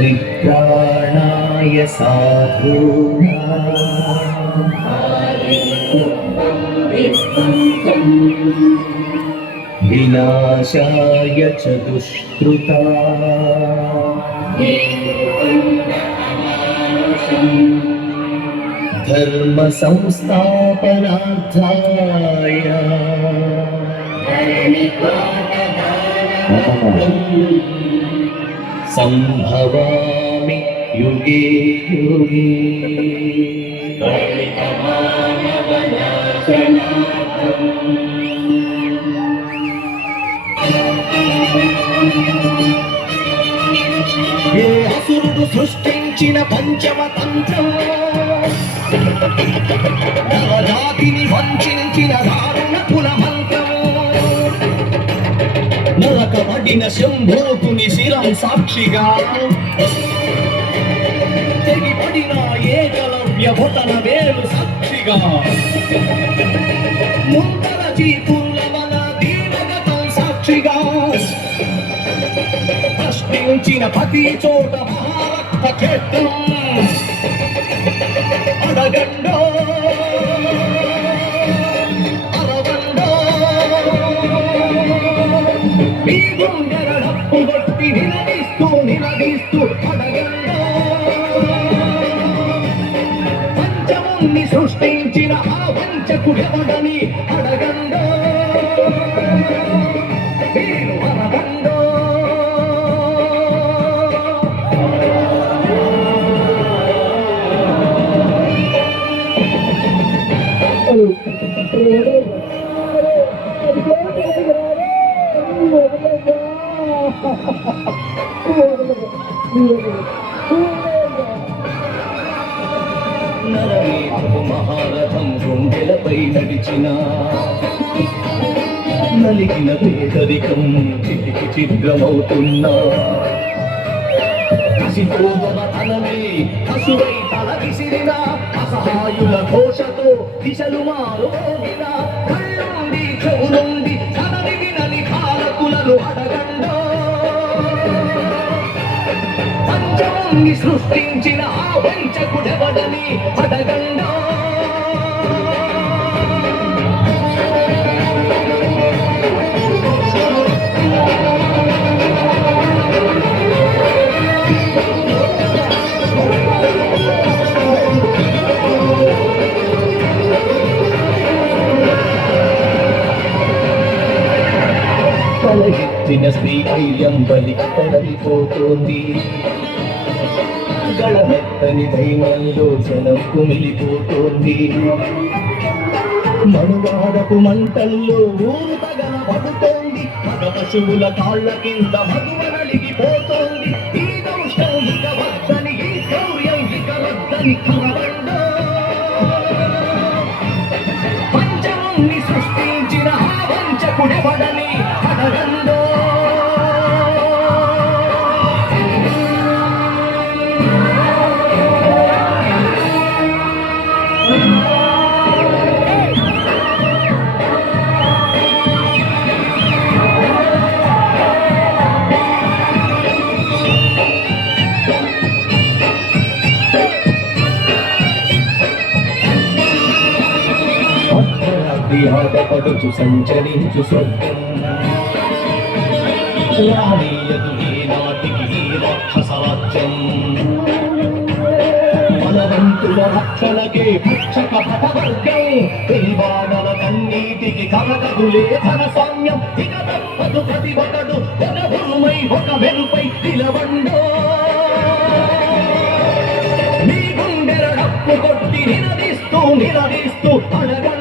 परित्राणाय साधूनां विनाशाय च दुष्कृतां धर्म संस्थापनार्थाय संभवामि युगे युगे। ఏ అసురుడు సృష్టించిన పంచమ తంత్రం జాతిని వంచిన దారుణ కులమంత్రం నరకబడిన శంభోతుని శిరం సాక్షిగా తెగిపడిన ఏకలవ్య భుతన వేలు సాక్షిగా ముందర జీపుల్లవన దీవగతం సాక్షిగా ప్రశ్నించిన ప్రతి చోట మహారక్త క్షేత్రం అడగండో అరవండో మీ గుండెల డప్పు కొట్టి నిలదీస్తూ అడగండో పంచముని సృష్టించిన ఆ వంచకుడెవడని అడగండో మీరు అడగండో నరమేధపు మహారథం గుండెలపై నడిచిన నలిగిన పేదరికం చిటికి చిద్రమవుతున్నా కసిపోదనమే కసువై తల విసిరిన అసహాయుల ఘోషతో దిశలు మారుమోగిన కళ్ళుండి చెవులుండి కదలి వినని కాలకులను అడగండో పంచముని సృష్టించిన ఆ వంచకుడెవడని అడగండో తలెత్తిన శ్రీకైల్యం బలికి తరలిపోతోంది గళమెత్తని దైవంలో జనం కుమిలిపోతోంది మనువాడపు మంటల్లో ఊరు తగన పడుతోంది మగ పశువుల కాళ్ళ కింద మధువరలిగిపోతోంది ఈ దౌష్టం ఇక వద్దని ఈ శౌర్యం ఇక వద్దని కనబండో పంచముని సృష్టించిన ఆ వంచకుడెవడని అడగండో ఆటపడుచు సంచరించు స్వర్గం రానీయదు ఈ నాటికి ఈ రాక్షసరాజ్యం బలవంతుల రక్షణకే భక్షక పటవర్గం పెరివాడల కన్నీటికి కలగదులే ధన సౌమ్యం ఇక తప్పదు ప్రతి ఒకడు ఒక భూమై ఒక వెలుపై నిలవండో మీ గుండెల డప్పు కొట్టి నిలదీస్తూ అడగ